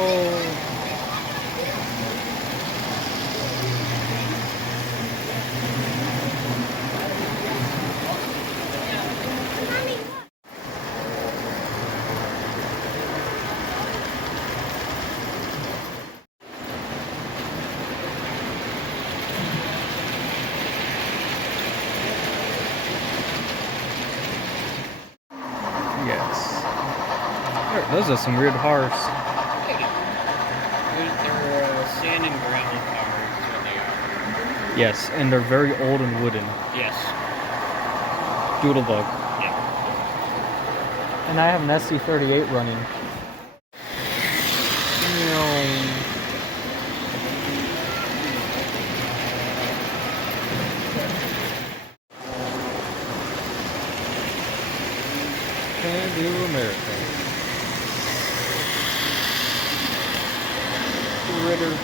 Oh. Yes. Those are some weird cars. They're sand and gravel cars, is what they are. Yes, and they're very old and wooden. Yes. Doodlebug. Yeah. And I have an SC38 running. Can do America. Ritter.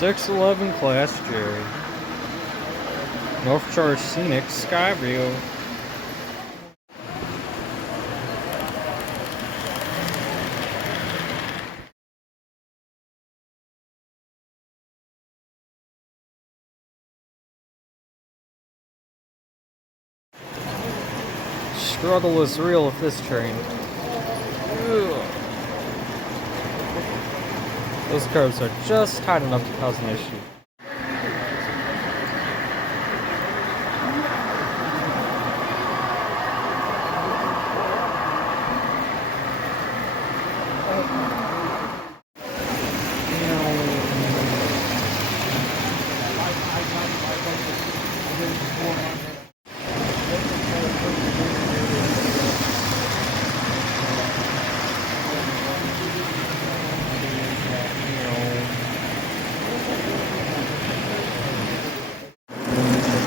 .611 Class Jerry. North Shore Scenic Skyview. Struggle is real with this train. Ugh. Those curves are just tight enough to cause an issue.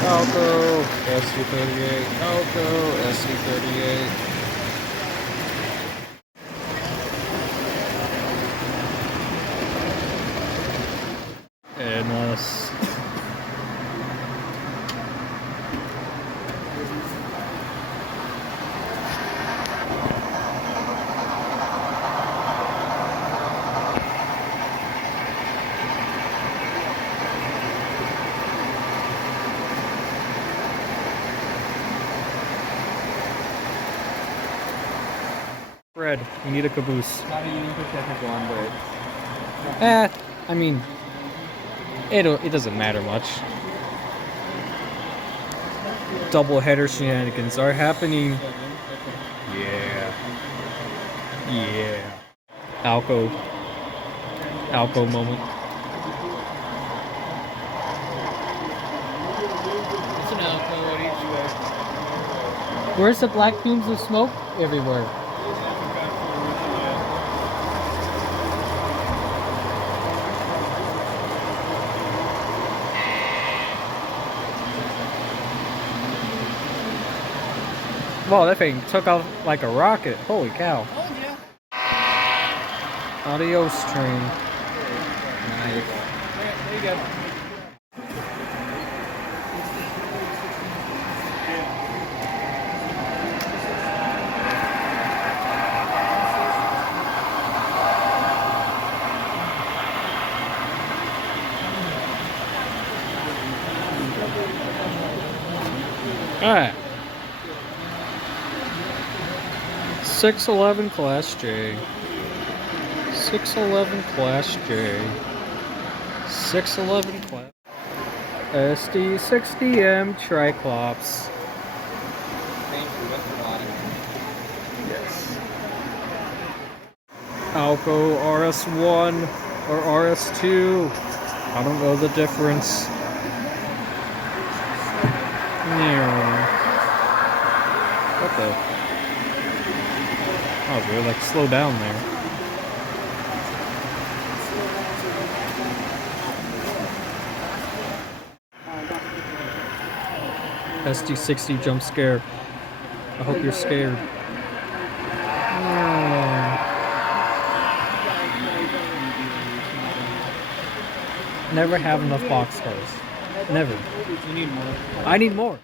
Alco, SC38, Alco, SC38. Endless. Fred, we need a caboose. Not a unique technical one, but I mean, it doesn't matter much. Double header shenanigans are happening. Yeah. Yeah. Alco moment. It's an Alco at each way. Where's the black fumes of smoke? Everywhere. Wow, that thing took off like a rocket. Holy cow. Oh, yeah. Adios, train. Nice. There you go. Alright. 611 Class J. 611 Class J. 611 Class SD60M Triclops. Yes. Alco RS1 or RS2. I don't know the difference. What the? Oh, weird, like slow down there. SD60 jump scare. I hope you're scared. Never have enough boxcars. Never. We need more. I need more.